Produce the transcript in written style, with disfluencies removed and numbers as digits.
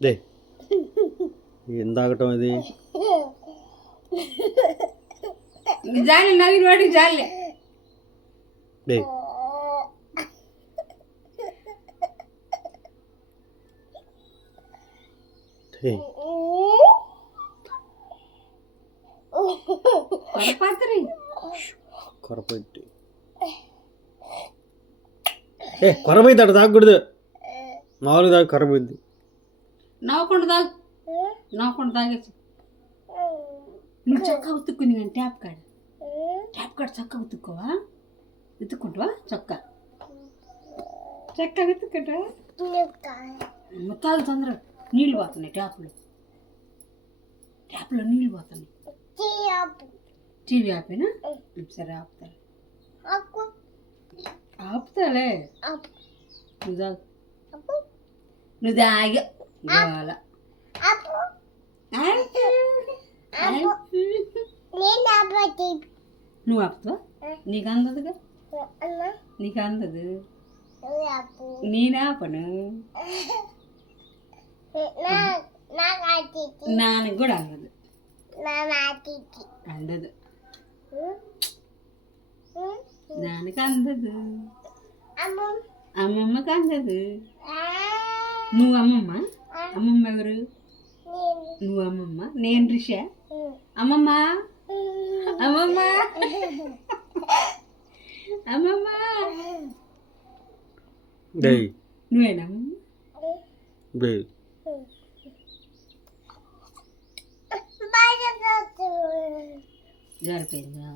day ఏం తాగటం ఇది జాలి నవ్వి వాడికి జాలి డే కొరపెట్టి కొరపోయింది అట్ట తాగకూడదు మామూలుగా తాగి కొరపోయింది నవ్వకుండా తాగేసి నువ్వు చొక్కా ఉతుక్కుంది కానీ ట్యాప్ కాడ చొక్కా ఉతుక్కోవా ఉతుక్కుంటావా చొక్కా ఉతుక్కుంటావా తాగు తొందర నీళ్ళు పోతున్నాయి ట్యాప్లో నీళ్ళు పోతున్నాయి టీవీ ఆపేనా సరే ఆపుతాలే నువ్వు దాగా నువ్వు ఆపుతావా నీకు అందదుగా నీకు అందదు నేనాపను నాన్నకు కూడా అందదు అందదు దానికి అందదు అమ్మమ్మకి అందదు నువ్వు అమ్మమ్మ ఎవరు నువ్వు అమ్మమ్మ నేను రిషా అమ్మమ్మ అమ్మమ్మ అమ్మమ్మ నువ్వేనా జారిపోయిందా